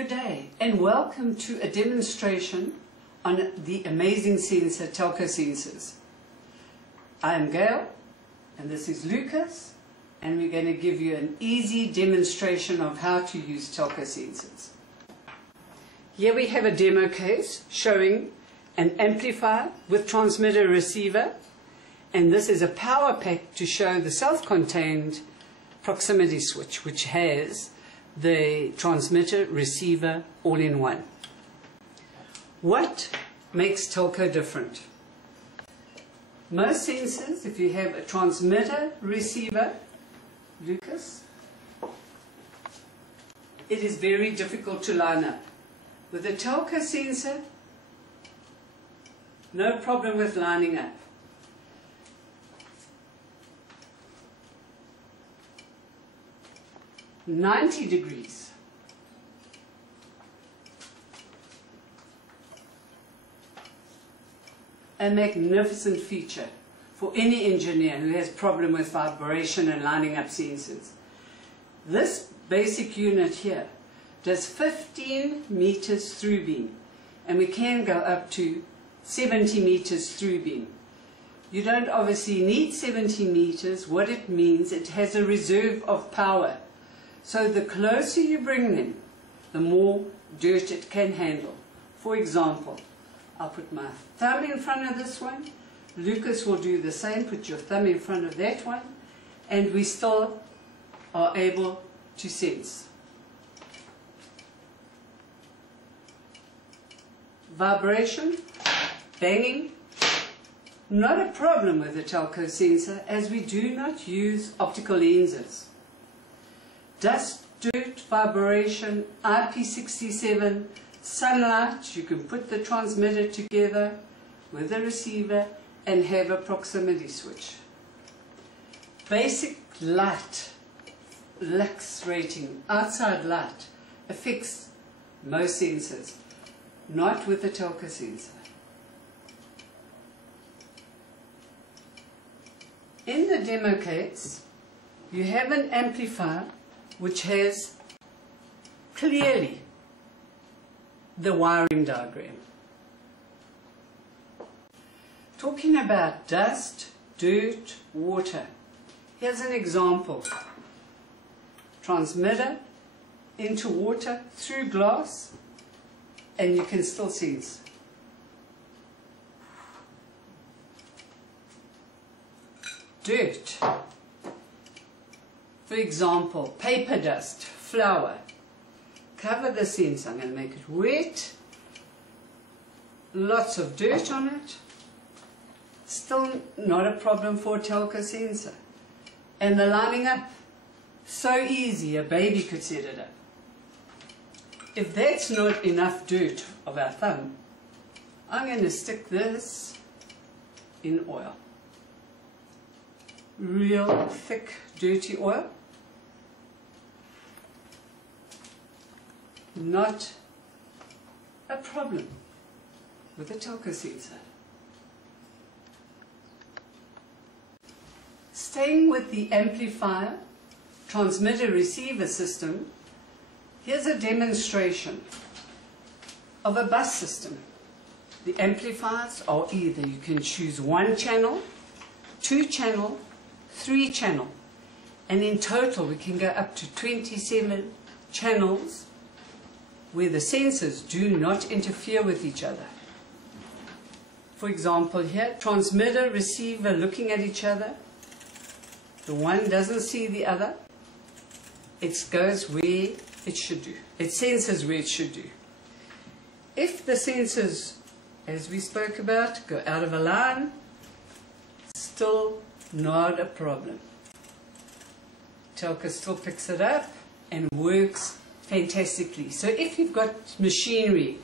Good day and welcome to a demonstration on the amazing sensor Telco sensors. I am Gail and this is Lucas, and we're going to give you an easy demonstration of how to use Telco sensors. Here we have a demo case showing an amplifier with transmitter receiver, and this is a power pack to show the self-contained proximity switch, which has the transmitter receiver all in one. What makes Telco different? Most sensors, if you have a transmitter receiver, Lucas, it is very difficult to line up. With a Telco sensor, no problem with lining up. "90 degrees. A magnificent feature for any engineer who has problem with vibration and lining up sensors. This basic unit here does 15 meters through beam, and we can go up to 70 meters through beam. You don't obviously need 70 meters. What it means, it has a reserve of power. So the closer you bring them, the more dirt it can handle. For example, I'll put my thumb in front of this one. Lucas will do the same. Put your thumb in front of that one. And we still are able to sense. Vibration, banging, not a problem with the Telco sensor, as we do not use optical lenses. Dust, dirt, vibration, IP67, sunlight, you can put the transmitter together with the receiver and have a proximity switch. Basic light, lux rating, outside light, affects most sensors, not with the Telco sensor. In the demo case, you have an amplifier which has clearly the wiring diagram. Talking about dust, dirt, water, here's an example. Transmitter into water through glass, and you can still sense. Dirt. For example, paper dust, flour. Cover the sensor. I'm going to make it wet. Lots of dirt on it. Still not a problem for a Telco sensor. And the lining up, so easy, a baby could set it up. If that's not enough dirt of our thumb, I'm going to stick this in oil. Real thick, dirty oil. Not a problem with a Telco sensor. Staying with the amplifier transmitter receiver system, here's a demonstration of a bus system. The amplifiers are either, you can choose 1 channel, 2 channel, 3 channel, and in total we can go up to 27 channels where the sensors do not interfere with each other. For example here, transmitter, receiver looking at each other. The one doesn't see the other. It goes where it should do. It senses where it should do. If the sensors, as we spoke about, go out of a line, still not a problem. Telco still picks it up and works fantastically. So if you've got machinery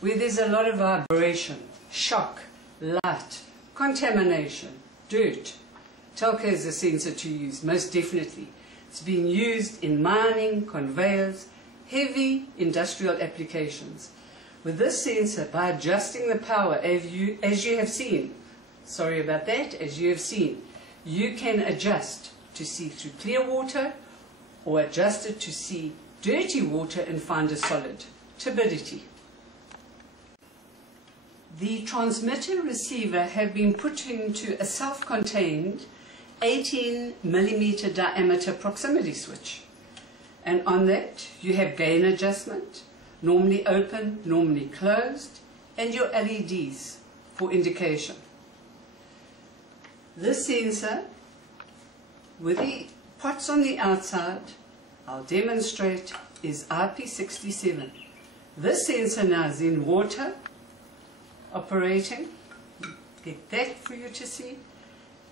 where there's a lot of vibration, shock, light, contamination, dirt, Telco is a sensor to use, most definitely. It's being used in mining, conveyors, heavy industrial applications. With this sensor, by adjusting the power, as you have seen, sorry about that, as you have seen, you can adjust to see through clear water or adjust it to see dirty water and find a solid. turbidity. The transmitter receiver have been put into a self-contained 18mm diameter proximity switch, and on that you have gain adjustment, normally open, normally closed, and your LEDs for indication. This sensor with the pots on the outside, I'll demonstrate, is IP67. This sensor now is in water, operating. Get that for you to see.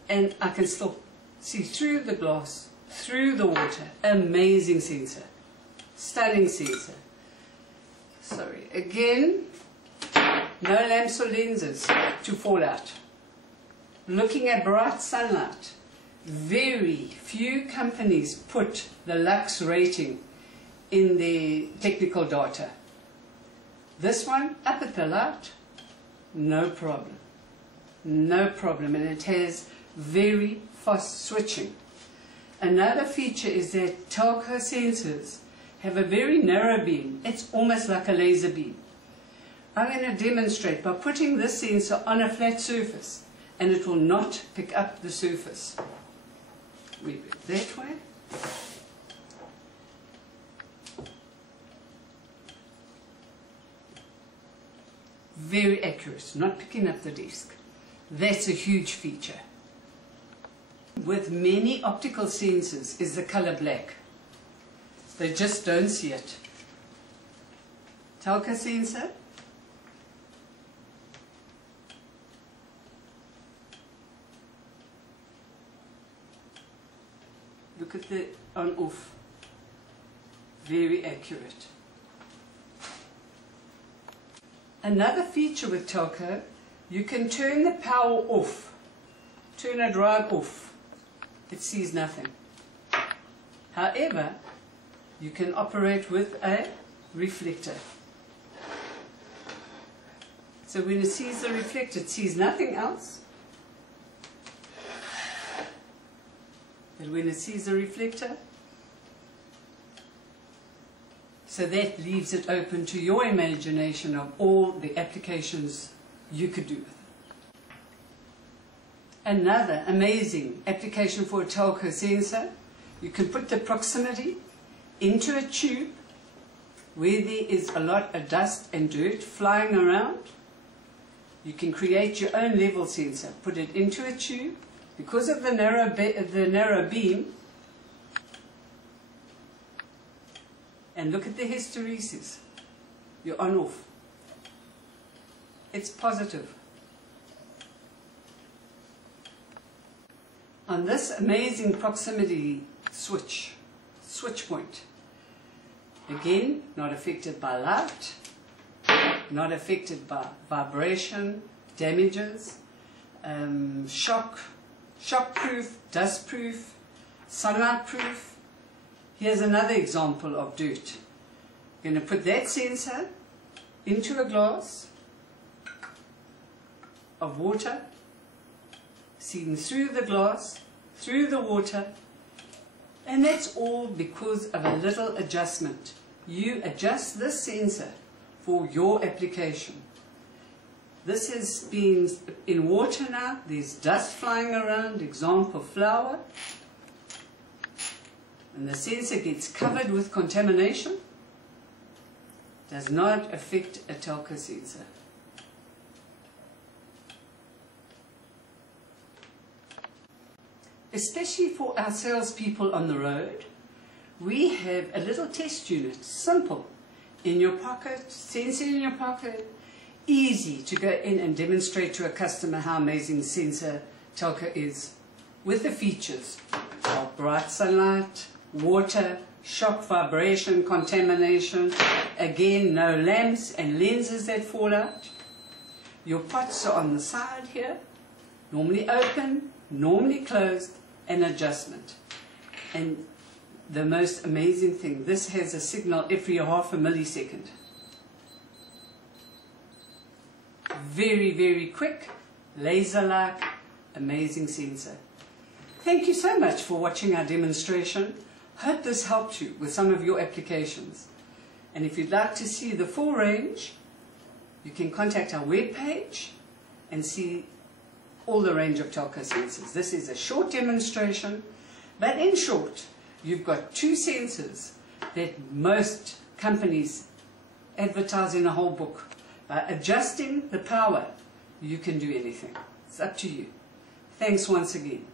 And I can still see through the glass, through the water. Amazing sensor. Stunning sensor. Sorry. Again, no lamps or lenses to fall out. Looking at bright sunlight. Very few companies put the lux rating in the technical data. This one, up at the light, no problem. No problem, and it has very fast switching. Another feature is that Telco sensors have a very narrow beam. It's almost like a laser beam. I'm going to demonstrate by putting this sensor on a flat surface, and it will not pick up the surface. We go that way. Very accurate, not picking up the disc. That's a huge feature. With many optical sensors is the color black. They just don't see it. Telco sensor. Look at the on-off. Very accurate. Another feature with Telco, you can turn the power off. Turn it right off. It sees nothing. However, you can operate with a reflector. So when it sees the reflector, it sees nothing else. And when it sees the reflector, so that leaves it open to your imagination of all the applications you could do with it. Another amazing application for a Telco sensor, you can put the proximity into a tube where there is a lot of dust and dirt flying around. You can create your own level sensor, put it into a tube. Because of the narrow beam, and look at the hysteresis, you're on off. It's positive. On this amazing proximity switch point, again, not affected by light, not affected by vibration, damages, shockproof, dustproof, sunlight-proof. Here's another example of dirt. You're going to put that sensor into a glass of water, seeing through the glass, through the water, and that's all because of a little adjustment. You adjust this sensor for your application. This has been in water now, there's dust flying around, example flour, and the sensor gets covered with contamination, does not affect a Telco sensor. Especially for our salespeople on the road, we have a little test unit, simple, in your pocket, sensor in your pocket, easy to go in and demonstrate to a customer how amazing sensor Telco is, with the features of bright sunlight, water, shock, vibration, contamination, again no lamps and lenses that fall out. Your pots are on the side here, normally open, normally closed, and adjustment. And the most amazing thing, this has a signal every half a millisecond. Very, very quick, laser-like, amazing sensor. Thank you so much for watching our demonstration. Hope this helped you with some of your applications. And if you'd like to see the full range, you can contact our webpage and see all the range of Telco sensors. This is a short demonstration, but in short, you've got two sensors that most companies advertise in a whole book. By adjusting the power, you can do anything. It's up to you. Thanks once again.